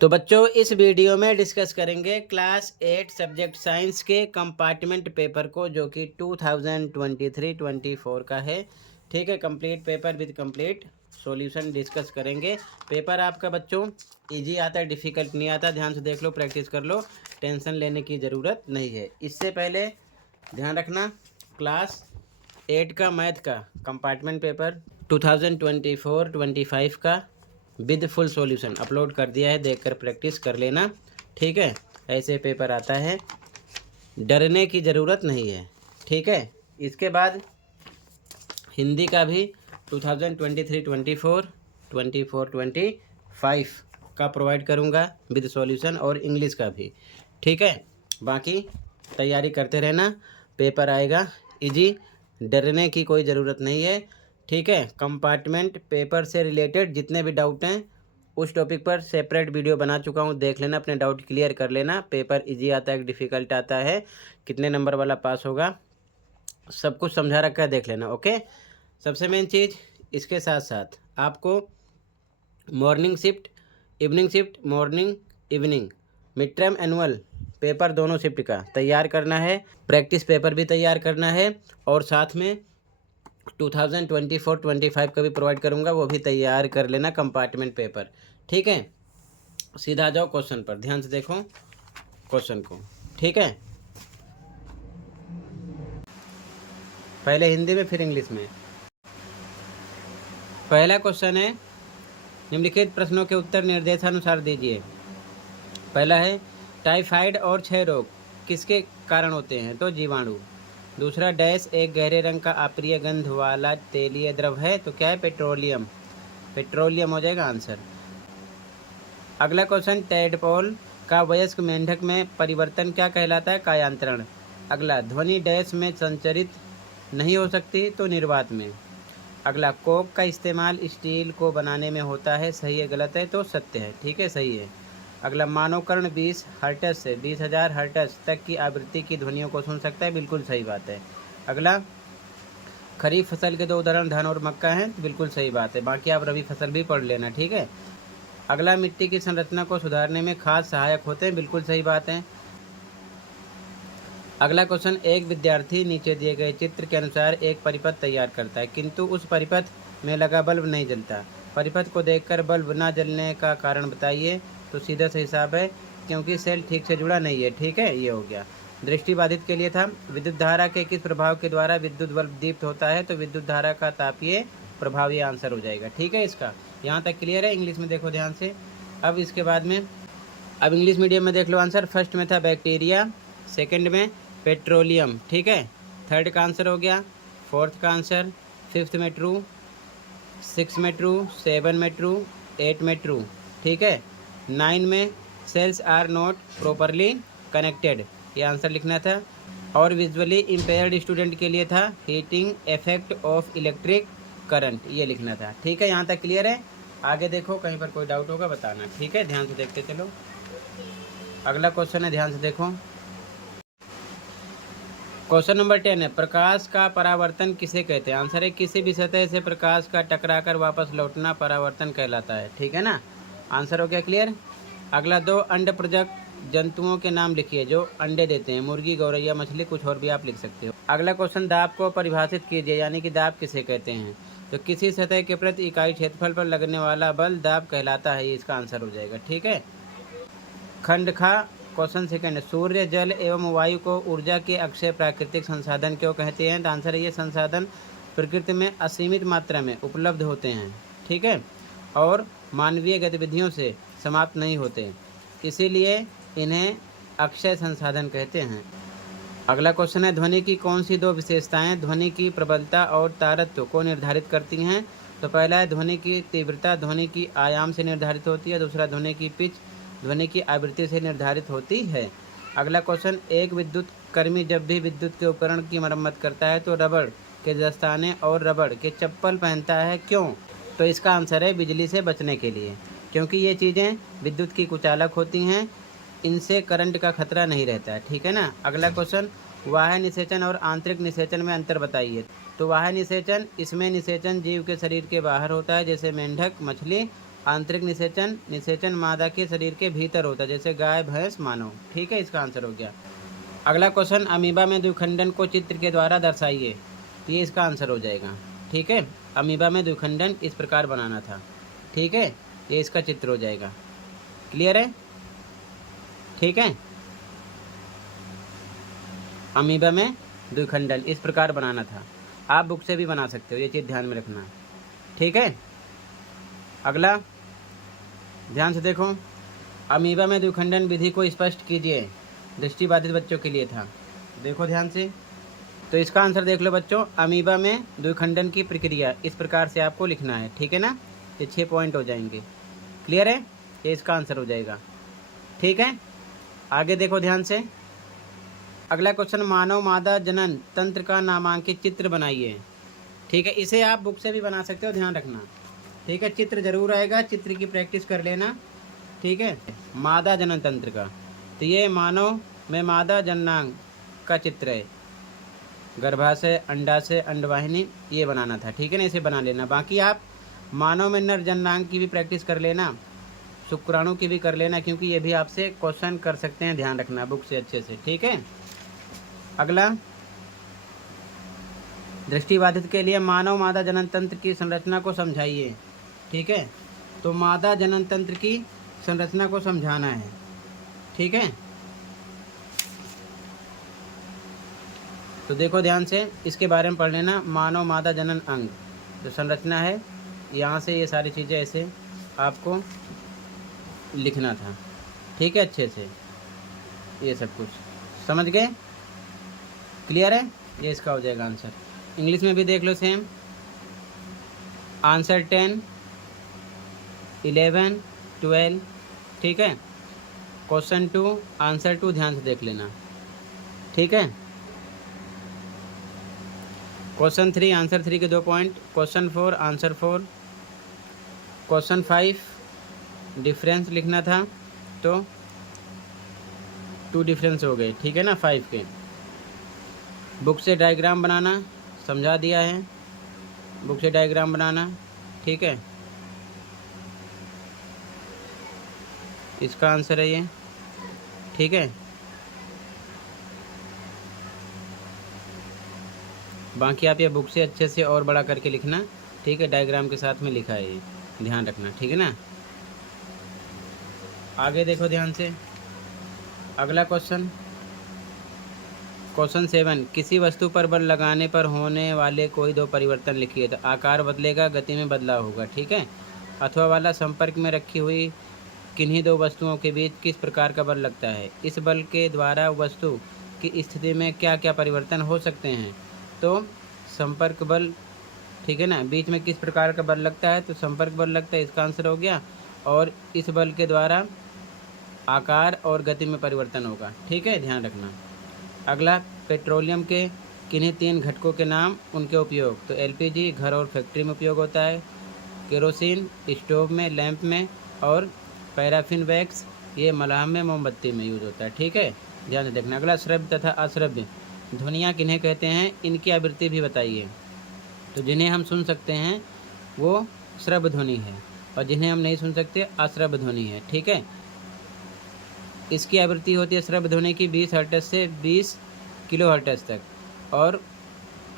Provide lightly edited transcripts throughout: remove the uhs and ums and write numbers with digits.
तो बच्चों इस वीडियो में डिस्कस करेंगे क्लास 8 सब्जेक्ट साइंस के कंपार्टमेंट पेपर को, जो कि 2023-24 का है। ठीक है, complete paper with complete solution discuss करेंगे। पेपर आपका बच्चों इजी आता है, डिफ़िकल्ट नहीं आता। ध्यान से देख लो, प्रैक्टिस कर लो, टेंशन लेने की ज़रूरत नहीं है। इससे पहले ध्यान रखना, क्लास 8 का मैथ का कंपार्टमेंट पेपर 2024-25 का विद फुल सॉल्यूशन अपलोड कर दिया है, देखकर प्रैक्टिस कर लेना। ठीक है, ऐसे पेपर आता है, डरने की ज़रूरत नहीं है। ठीक है, इसके बाद हिंदी का भी 2023-24 का प्रोवाइड करूँगा विद सॉल्यूशन, और इंग्लिश का भी। ठीक है, बाकी तैयारी करते रहना, पेपर आएगा इजी, डरने की कोई ज़रूरत नहीं है। ठीक है, कंपार्टमेंट पेपर से रिलेटेड जितने भी डाउट हैं उस टॉपिक पर सेपरेट वीडियो बना चुका हूँ, देख लेना, अपने डाउट क्लियर कर लेना। पेपर इजी आता है, डिफ़िकल्ट आता है, कितने नंबर वाला पास होगा, सब कुछ समझा रखा है, देख लेना। ओके, सबसे मेन चीज़, इसके साथ साथ आपको morning shift, evening shift, morning evening, mid term, annual paper दोनों शिफ्ट का तैयार करना है, प्रैक्टिस पेपर भी तैयार करना है, और साथ में 2024-25 का भी प्रोवाइड करूंगा, वो भी तैयार कर लेना कंपार्टमेंट पेपर। ठीक है, सीधा जाओ क्वेश्चन पर, ध्यान से देखो क्वेश्चन को। ठीक है, पहले हिंदी में फिर इंग्लिश में। पहला क्वेश्चन है, निम्नलिखित प्रश्नों के उत्तर निर्देशानुसार दीजिए। पहला है, टाइफाइड और क्षय रोग किसके कारण होते हैं? तो जीवाणु। दूसरा, डैश एक गहरे रंग का अप्रिय गंध वाला तेलीय द्रव है, तो क्या है? पेट्रोलियम। पेट्रोलियम हो जाएगा आंसर। अगला क्वेश्चन, टैडपोल का वयस्क मेंढक में परिवर्तन क्या कहलाता है? कायांतरण। अगला, ध्वनि डैश में संचरित नहीं हो सकती, तो निर्वात में। अगला, कोक का इस्तेमाल स्टील को बनाने में होता है, सही है गलत है? तो सत्य है। ठीक है, सही है। अगला, मानव कर्ण 20 हर्ट्ज से 20,000 हर्ट्ज तक की आवृत्ति की ध्वनियों को सुन सकता है, बिल्कुल सही बात है। अगला, खरीफ फसल के दो उदाहरण धान और मक्का हैं, बिल्कुल सही बात है। बाकी आप रबी फसल भी पढ़ लेना। ठीक है। अगला, मिट्टी की संरचना को सुधारने में खाद सहायक होते हैं, बिल्कुल सही बात है। अगला क्वेश्चन, एक विद्यार्थी नीचे दिए गए चित्र के अनुसार एक परिपथ तैयार करता है, किंतु उस परिपथ में लगा बल्ब नहीं जलता। परिपथ को देखकर बल्ब न जलने का कारण बताइए। तो सीधा सा हिसाब है, क्योंकि सेल ठीक से जुड़ा नहीं है। ठीक है, ये हो गया। दृष्टिबाधित के लिए था, विद्युत धारा के किस प्रभाव के द्वारा विद्युत बल्ब दीप्त होता है? तो विद्युत धारा का तापीय प्रभाव, ये आंसर हो जाएगा। ठीक है, इसका यहाँ तक क्लियर है। इंग्लिश में देखो ध्यान से। अब इसके बाद में, अब इंग्लिश मीडियम में देख लो आंसर। फर्स्ट में था बैक्टीरिया, सेकेंड में पेट्रोलियम। ठीक है, थर्ड का आंसर हो गया, फोर्थ का आंसर, फिफ्थ में ट्रू, सिक्स में ट्रू, सेवन में ट्रू, एट में ट्रू। ठीक है, नाइन में cells are not properly connected, ये आंसर लिखना था। और विजुअली इम्पेयर्ड स्टूडेंट के लिए था heating effect of electric current, ये लिखना था। ठीक है, यहाँ तक क्लियर है। आगे देखो, कहीं पर कोई डाउट होगा बताना। ठीक है, ध्यान से देखते चलो। अगला क्वेश्चन है, ध्यान से देखो। क्वेश्चन नंबर 10 है, प्रकाश का परावर्तन किसे कहते हैं? आंसर है, किसी भी सतह से प्रकाश का टकराकर वापस लौटना परावर्तन कहलाता है। ठीक है ना, आंसर हो गया क्लियर। अगला, दो अंडप्रजक जंतुओं के नाम लिखिए जो अंडे देते हैं। मुर्गी, गौरैया, मछली, कुछ और भी आप लिख सकते हो। अगला क्वेश्चन, दाब को परिभाषित कीजिए, यानी कि दाब किसे कहते हैं? तो किसी सतह के प्रति इकाई क्षेत्रफल पर लगने वाला बल दाब कहलाता है, ये इसका आंसर हो जाएगा। ठीक है। खंड खा क्वेश्चन सेकंड, सूर्य, जल एवं वायु को ऊर्जा के अक्षय प्राकृतिक संसाधन क्यों कहते हैं? तो आंसर है, ये संसाधन प्रकृति में असीमित मात्रा में उपलब्ध होते हैं। ठीक है, और मानवीय गतिविधियों से समाप्त नहीं होते, इसीलिए इन्हें अक्षय संसाधन कहते हैं। अगला क्वेश्चन है, ध्वनि की कौन सी दो विशेषताएं ध्वनि की प्रबलता और तारत्व को निर्धारित करती हैं? तो पहला है, ध्वनि की तीव्रता ध्वनि की आयाम से निर्धारित होती है। दूसरा, ध्वनि की पिच ध्वनि की आवृत्ति से निर्धारित होती है। अगला क्वेश्चन, एक विद्युत कर्मी जब भी विद्युत के उपकरण की मरम्मत करता है तो रबड़ के दस्ताने और रबड़ के चप्पल पहनता है, क्यों? तो इसका आंसर है, बिजली से बचने के लिए, क्योंकि ये चीज़ें विद्युत की कुचालक होती हैं, इनसे करंट का खतरा नहीं रहता है। ठीक है ना। अगला क्वेश्चन, बाह्य निषेचन और आंतरिक निषेचन में अंतर बताइए। तो बाह्य निषेचन, इसमें निषेचन जीव के शरीर के बाहर होता है, जैसे मेंढक, मछली आंतरिक निषेचन, निषेचन मादा के शरीर के भीतर होता है, जैसे गाय, भैंस, मानव। ठीक है, इसका आंसर हो गया। अगला क्वेश्चन, अमीबा में द्विखंडन को चित्र के द्वारा दर्शाइए। तो ये इसका आंसर हो जाएगा। ठीक है, अमीबा में द्विखंडन इस प्रकार बनाना था। ठीक है, ये इसका चित्र हो जाएगा। क्लियर है? ठीक है, अमीबा में द्विखंडन इस प्रकार बनाना था। आप बुक से भी बना सकते हो, ये चीज़ ध्यान में रखना। ठीक है, अगला ध्यान से देखो, अमीबा में द्विखंडन विधि को स्पष्ट कीजिए। दृष्टिबाधित बच्चों के लिए था, देखो ध्यान से। तो इसका आंसर देख लो बच्चों, अमीबा में द्विखंडन की प्रक्रिया इस प्रकार से आपको लिखना है। ठीक है ना, ये 6 पॉइंट हो जाएंगे। क्लियर है? ये इसका आंसर हो जाएगा। ठीक है, आगे देखो ध्यान से। अगला क्वेश्चन, मानव मादा जनन तंत्र का नामांकित चित्र बनाइए। ठीक है, इसे आप बुक से भी बना सकते हो, ध्यान रखना। ठीक है, चित्र जरूर आएगा, चित्र की प्रैक्टिस कर लेना। ठीक है, मादा जनन तंत्र का, तो ये मानव में मादा जननांग का चित्र है। गर्भाशय, अंडाशय, अंडवाहिनी, ये बनाना था। ठीक है ना, इसे बना लेना। बाकी आप मानव में नर जननांग की भी प्रैक्टिस कर लेना, शुक्राणु की भी कर लेना, क्योंकि ये भी आपसे क्वेश्चन कर सकते हैं, ध्यान रखना बुक से अच्छे से। ठीक है, अगला, दृष्टिबाधित के लिए मानव मादा जनन तंत्र की संरचना को समझाइए। ठीक है, तो मादा जनन तंत्र की संरचना को समझाना है। ठीक है, तो देखो ध्यान से, इसके बारे में पढ़ लेना। मानव मादा जनन अंग जो संरचना है, यहाँ से ये सारी चीज़ें ऐसे आपको लिखना था। ठीक है, अच्छे से ये सब कुछ समझ गए? क्लियर है? ये इसका हो जाएगा आंसर। इंग्लिश में भी देख लो सेम, आंसर 10, 11, 12। ठीक है, क्वेश्चन 2, आंसर 2 ध्यान से देख लेना। ठीक है, क्वेश्चन 3, आंसर 3 के 2 point. Question 4, answer 4। Question 5 difference लिखना था, तो 2 डिफरेंस हो गए। ठीक है ना, 5 के। बुक से डायग्राम बनाना समझा दिया है, बुक से डायग्राम बनाना। ठीक है, इसका आंसर है ये। ठीक है, बाकी आप ये बुक से अच्छे से और बड़ा करके लिखना। ठीक है, डायग्राम के साथ में लिखा है ये, ध्यान रखना। ठीक है ना, आगे देखो ध्यान से। अगला क्वेश्चन, क्वेश्चन 7, किसी वस्तु पर बल लगाने पर होने वाले कोई 2 परिवर्तन लिखिए। तो आकार बदलेगा, गति में बदलाव होगा। ठीक है, अथवा वाला, संपर्क में रखी हुई किन्हीं 2 वस्तुओं के बीच किस प्रकार का बल लगता है? इस बल के द्वारा वस्तु की स्थिति में क्या क्या परिवर्तन हो सकते हैं? तो संपर्क बल, ठीक है ना, बीच में किस प्रकार का बल लगता है? तो संपर्क बल लगता है, इसका आंसर हो गया। और इस बल के द्वारा आकार और गति में परिवर्तन होगा। ठीक है, ध्यान रखना। अगला, पेट्रोलियम के किन्हीं 3 घटकों के नाम, उनके उपयोग। तो एलपीजी घर और फैक्ट्री में उपयोग होता है, केरोसिन स्टोव में, लैंप में, और पैराफिन वैक्स ये मलहम में, मोमबत्ती में यूज होता है। ठीक है, ध्यान से देखना। अगला, श्रव्य तथा अश्रव्य ध्वनियाँ किन्हें कहते हैं? इनकी आवृत्ति भी बताइए। तो जिन्हें हम सुन सकते हैं वो श्रव्य ध्वनि है, और जिन्हें हम नहीं सुन सकते अश्रव्य ध्वनि है। ठीक है, इसकी आवृत्ति होती है श्रव्य ध्वनि की 20 हर्ट्ज से 20 किलो हर्ट्ज तक, और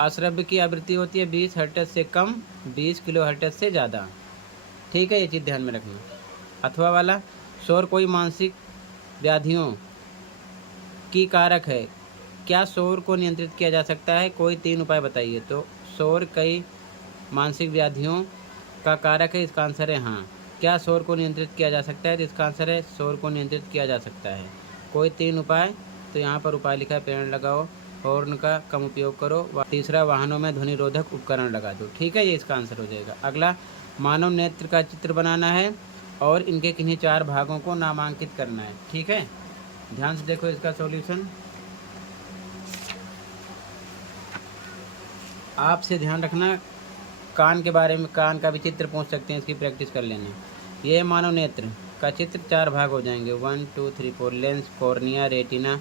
अश्रव्य की आवृत्ति होती है 20 हर्ट्ज से कम, 20 किलो हर्ट्ज से ज़्यादा। ठीक है, ये चीज़ ध्यान में रखना। अथवा वाला, शोर कोई मानसिक व्याधियों की कारक है? क्या शोर को नियंत्रित किया जा सकता है? कोई 3 उपाय बताइए। तो शोर कई मानसिक व्याधियों का कारक है, इसका आंसर है हाँ। क्या शोर को नियंत्रित किया जा सकता है? तो इसका आंसर है शोर को नियंत्रित किया जा सकता है। कोई 3 उपाय, तो यहाँ पर उपाय लिखा है, पेड़ लगाओ, हॉर्न का कम उपयोग करो, तीसरा वाहनों में ध्वनि रोधक उपकरण लगा दो। ठीक है, ये इसका आंसर हो जाएगा। अगला, मानव नेत्र का चित्र बनाना है और इनके किन्हीं 4 भागों को नामांकित करना है। ठीक है, ध्यान से देखो इसका सॉल्यूशन। आपसे ध्यान रखना, कान के बारे में, कान का भी चित्र पूछ सकते हैं, इसकी प्रैक्टिस कर लेना। ये मानव नेत्र का चित्र 4 भाग हो जाएंगे, 1 2 3 4, लेंस, कॉर्निया, रेटिना,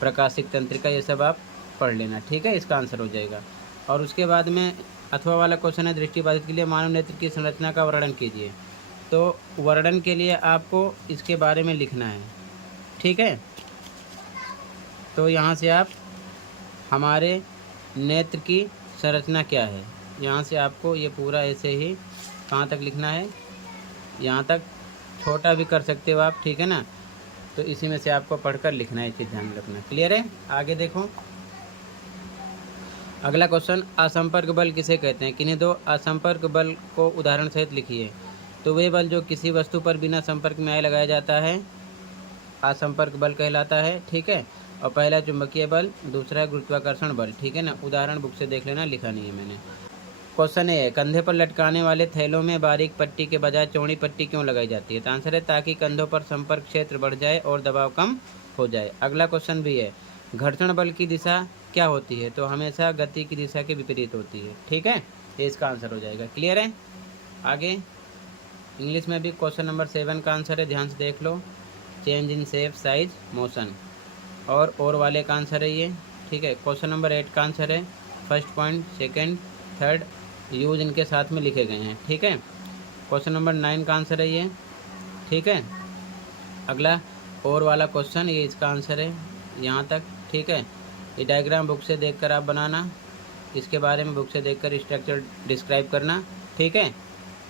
प्रकाशिक तंत्रिका, ये सब आप पढ़ लेना। ठीक है, इसका आंसर हो जाएगा। और उसके बाद में अथवा वाला क्वेश्चन है, दृष्टिबाधित के लिए मानव नेत्र की संरचना का वर्णन कीजिए। तो वर्णन के लिए आपको इसके बारे में लिखना है, ठीक है। तो यहाँ से आप हमारे नेत्र की संरचना क्या है, यहाँ से आपको ये पूरा ऐसे ही कहाँ तक लिखना है, यहाँ तक, छोटा भी कर सकते हो आप, ठीक है ना। तो इसी में से आपको पढ़कर लिखना है, चीज़ ध्यान में रखना। क्लियर है? आगे देखो अगला क्वेश्चन, असंपर्क बल किसे कहते हैं? किन्हीं दो असंपर्क बल को उदाहरण सहित लिखिए। तो वे बल जो किसी वस्तु पर बिना संपर्क में आए लगाया जाता है असंपर्क बल कहलाता है, ठीक है। और पहला चुंबकीय बल, दूसरा है गुरुत्वाकर्षण बल, ठीक है ना। उदाहरण बुक से देख लेना, लिखा नहीं है मैंने। क्वेश्चन ए है, कंधे पर लटकाने वाले थैलों में बारीक पट्टी के बजाय चौड़ी पट्टी क्यों लगाई जाती है? तो आंसर है ताकि कंधों पर संपर्क क्षेत्र बढ़ जाए और दबाव कम हो जाए। अगला क्वेश्चन भी है, घर्षण बल की दिशा क्या होती है? तो हमेशा गति की दिशा के विपरीत होती है, ठीक है। ये इसका आंसर हो जाएगा। क्लियर है? आगे इंग्लिश में भी क्वेश्चन नंबर 7 का आंसर है, ध्यान से देख लो। Change in shape, size, motion, और वाले का आंसर है ये, ठीक है। क्वेश्चन नंबर 8 का आंसर है first point, second, third use इनके साथ में लिखे गए हैं, ठीक है। क्वेश्चन नंबर 9 का आंसर है ये, ठीक है। अगला और वाला क्वेश्चन, ये इसका आंसर है यहाँ तक, ठीक है। ये डायग्राम बुक से देखकर आप बनाना, इसके बारे में बुक से देखकर स्ट्रक्चर डिस्क्राइब करना, ठीक है,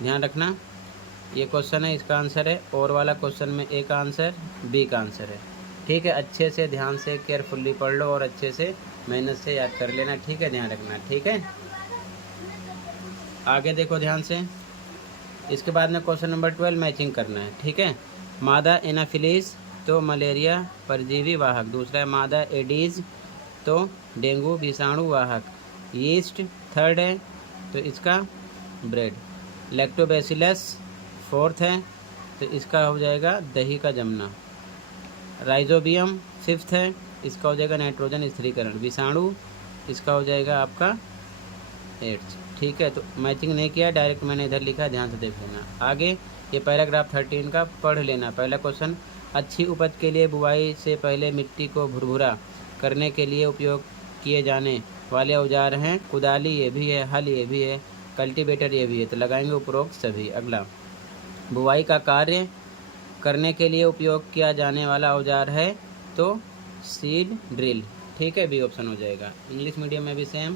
ध्यान रखना। ये क्वेश्चन है, इसका आंसर है। और वाला क्वेश्चन में ए का आंसर, बी का आंसर है, ठीक है। अच्छे से ध्यान से केयरफुल्ली पढ़ लो और अच्छे से मेहनत से याद कर लेना, ठीक है, ध्यान रखना, ठीक है। आगे देखो ध्यान से, इसके बाद में क्वेश्चन नंबर 12 मैचिंग करना है, ठीक है। मादा एनाफिलीज तो मलेरिया परजीवी वाहक, दूसरा है मादा एडीज तो डेंगू विषाणु वाहक, यीस्ट थर्ड है तो इसका ब्रेड, लैक्टोबैसिलस फोर्थ है तो इसका हो जाएगा दही का जमना, राइजोबियम फिफ्थ है, इसका हो जाएगा नाइट्रोजन स्थिरीकरण, विषाणु इसका हो जाएगा आपका एड्स, ठीक है। तो मैचिंग नहीं किया, डायरेक्ट मैंने इधर लिखा, ध्यान से देख लेना। आगे ये पैराग्राफ 13 का पढ़ लेना। पहला क्वेश्चन, अच्छी उपज के लिए बुआई से पहले मिट्टी को भुरभुरा करने के लिए उपयोग किए जाने वाले औजार हैं कुदाली, ये भी है, हल ये भी है, कल्टीवेटर ये भी है, तो लगाएंगे उपरोक्त सभी। अगला, बुआई का कार्य करने के लिए उपयोग किया जाने वाला औजार है तो सीड ड्रिल, ठीक है, बी ऑप्शन हो जाएगा। इंग्लिश मीडियम में भी सेम,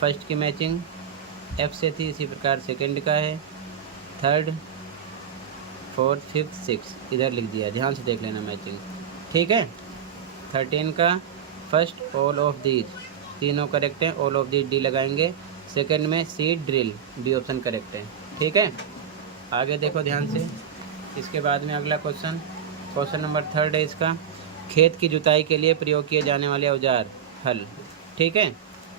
फर्स्ट की मैचिंग एफ से थी, इसी प्रकार सेकंड का है, थर्ड, फोर्थ, फिफ्थ, सिक्स इधर लिख दिया, ध्यान से देख लेना मैचिंग, ठीक है। 13 का फर्स्ट ऑल ऑफ दीज, तीनों करेक्ट हैं, ऑल ऑफ दीज डी लगाएंगे। सेकंड में seed drill, B option correct है, ठीक है। आगे देखो ध्यान से, इसके बाद में अगला क्वेश्चन, क्वेश्चन नंबर 3 है इसका, खेत की जुताई के लिए प्रयोग किए जाने वाले औजार, हल, ठीक है,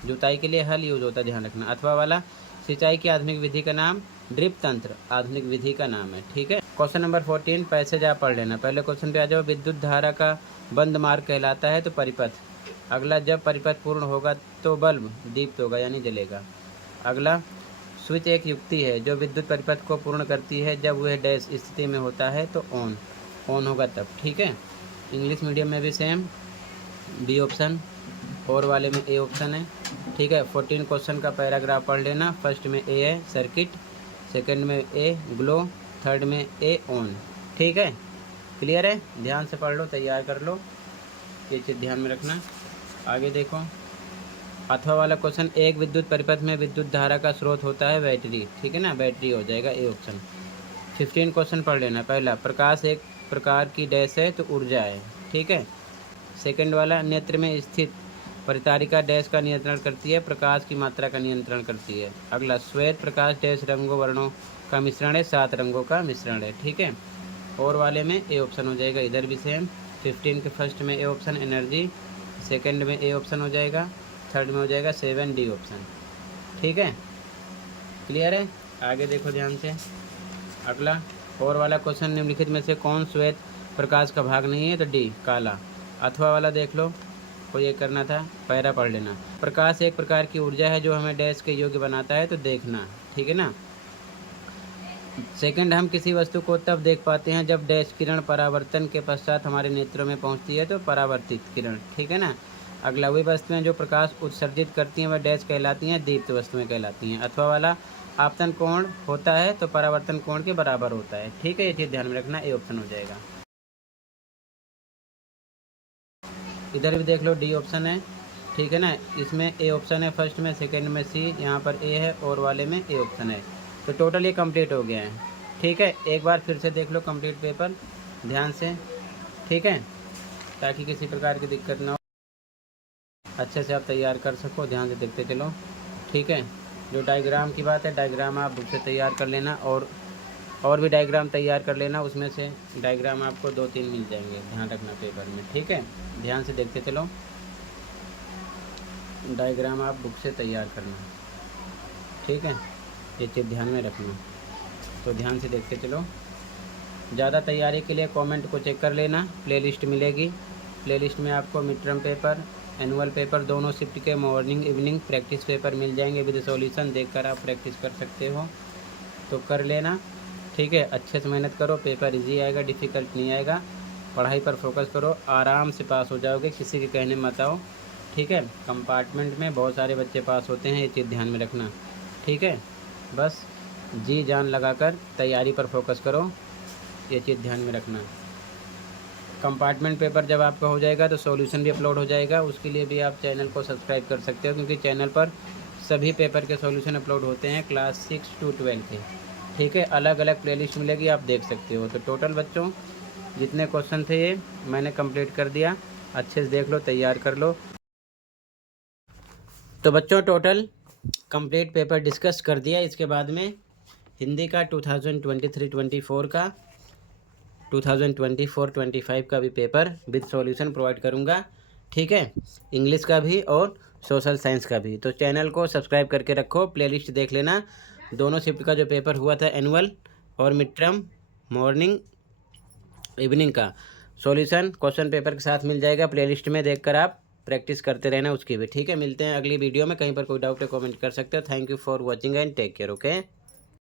जुताई के लिए हल यूज होता है, ध्यान रखना। अथवा वाला, सिंचाई की आधुनिक विधि का नाम ड्रिप तंत्र आधुनिक विधि का नाम है, ठीक है। क्वेश्चन नंबर 14 पैसेज आप पढ़ लेना। पहले क्वेश्चन पे आ जाओ, विद्युत धारा का बंद मार्ग कहलाता है तो परिपथ। अगला, जब परिपथ पूर्ण होगा तो बल्ब दीप्त होगा यानी जलेगा। अगला, स्विच एक युक्ति है जो विद्युत परिपथ को पूर्ण करती है जब वह डैश स्थिति में होता है तो ऑन होगा तब, ठीक है। इंग्लिश मीडियम में भी सेम, बी ऑप्शन, और वाले में ए ऑप्शन है, ठीक है। 14 क्वेश्चन का पैराग्राफ पढ़ लेना। फर्स्ट में ए है सर्किट, सेकंड में ए ग्लो, थर्ड में ए ऑन, ठीक है। क्लियर है? ध्यान से पढ़ लो, तैयार कर लो, ये चीज़ ध्यान में रखना। आगे देखो, अथवा वाला क्वेश्चन, एक विद्युत परिपथ में विद्युत धारा का स्रोत होता है बैटरी, ठीक है ना, बैटरी हो जाएगा ए ऑप्शन। 15 क्वेश्चन पढ़ लेना। पहला, प्रकाश एक प्रकार की डैश है तो ऊर्जा है, ठीक है। सेकंड वाला, नेत्र में स्थित परितारिका डैश का नियंत्रण करती है, प्रकाश की मात्रा का नियंत्रण करती है। अगला, श्वेत प्रकाश डैश रंगों वर्णों का मिश्रण है, 7 रंगों का मिश्रण है, ठीक है। और वाले में ए ऑप्शन हो जाएगा, इधर भी सेम। 15 के फर्स्ट में ए ऑप्शन एनर्जी, सेकंड में ए ऑप्शन हो जाएगा, थर्ड में हो जाएगा 7 डी ऑप्शन, ठीक है। क्लियर है? आगे देखो ध्यान से। अगला, और वाला क्वेश्चन, निम्नलिखित में से कौन श्वेत प्रकाश का भाग नहीं है तो डी काला। अथवा वाला देख लो, को ये करना था, पैरा पढ़ लेना। प्रकाश एक प्रकार की ऊर्जा है जो हमें डैश के योग्य बनाता है तो देखना, ठीक है ना। सेकंड, हम किसी वस्तु को तब देख पाते हैं जब डैश किरण परावर्तन के पश्चात हमारे नेत्रों में पहुंचती है तो परावर्तित किरण, ठीक है ना। अगला, वही वस्तुएं जो प्रकाश उत्सर्जित करती हैं वह डैश कहलाती हैं, दीप्त वस्तुएं कहलाती हैं। अथवा वाला, आपतन कोण होता है तो परावर्तन कोण के बराबर होता है। ठीक है, ये चीज़ ध्यान में रखना, ए ऑप्शन हो जाएगा। इधर भी देख लो डी ऑप्शन है, ठीक है ना। इसमें ए ऑप्शन है फर्स्ट में, सेकंड में सी, यहाँ पर ए है और वाले में ए ऑप्शन है। तो टोटल ये कंप्लीट हो गया है। ठीक है, एक बार फिर से देख लो कंप्लीट पेपर ध्यान से, ठीक है, ताकि किसी प्रकार की दिक्कत ना हो, अच्छे से आप तैयार कर सको। ध्यान से देखते चलो, ठीक है। जो डायग्राम की बात है, डायग्राम आप बुक से तैयार कर लेना और भी डायग्राम तैयार कर लेना। उसमें से डायग्राम आपको 2-3 मिल जाएंगे, ध्यान रखना पेपर में, ठीक है। ध्यान से देखते चलो, डायग्राम आप बुक से तैयार करना, ठीक है, ये चीज़ ध्यान में रखना। तो ध्यान से देखते चलो। ज़्यादा तैयारी के लिए कमेंट को चेक कर लेना, प्लेलिस्ट मिलेगी। प्लेलिस्ट में आपको mid term paper, annual paper दोनों शिफ्ट के मॉर्निंग इवनिंग प्रैक्टिस पेपर मिल जाएंगे विद सॉल्यूशन। देखकर आप प्रैक्टिस कर सकते हो, तो कर लेना, ठीक है। अच्छे से मेहनत करो, पेपर इजी आएगा, डिफ़िकल्ट नहीं आएगा। पढ़ाई पर फोकस करो, आराम से पास हो जाओगे, किसी के कहने मत आओ, ठीक है। कंपार्टमेंट में बहुत सारे बच्चे पास होते हैं, ये चीज़ ध्यान में रखना, ठीक है। बस जी जान लगाकर तैयारी पर फोकस करो, ये चीज़ ध्यान में रखना। कंपार्टमेंट पेपर जब आपका हो जाएगा तो सॉल्यूशन भी अपलोड हो जाएगा, उसके लिए भी आप चैनल को सब्सक्राइब कर सकते हो, क्योंकि चैनल पर सभी पेपर के सॉल्यूशन अपलोड होते हैं क्लास 6 to 12 के, ठीक है। अलग अलग प्लेलिस्ट मिलेगी, आप देख सकते हो। तो टोटल बच्चों जितने क्वेश्चन थे ये मैंने कंप्लीट कर दिया, अच्छे से देख लो, तैयार कर लो। तो बच्चों टोटल कंप्लीट पेपर डिस्कस कर दिया। इसके बाद में हिंदी का 2023-24 का 2024-25 का भी पेपर विद सॉल्यूशन प्रोवाइड करूंगा, ठीक है। इंग्लिश का भी और सोशल साइंस का भी। तो चैनल को सब्सक्राइब करके रखो, प्लेलिस्ट देख लेना। दोनों शिफ्ट का जो पेपर हुआ था एनुअल और मिड टर्म मॉर्निंग इवनिंग का सॉल्यूशन क्वेश्चन पेपर के साथ मिल जाएगा। प्लेलिस्ट में देखकर आप प्रैक्टिस करते रहना उसकी भी, ठीक है। मिलते हैं अगली वीडियो में, कहीं पर कोई डाउट है कमेंट कर सकते हो। Thank you for watching and take care, okay.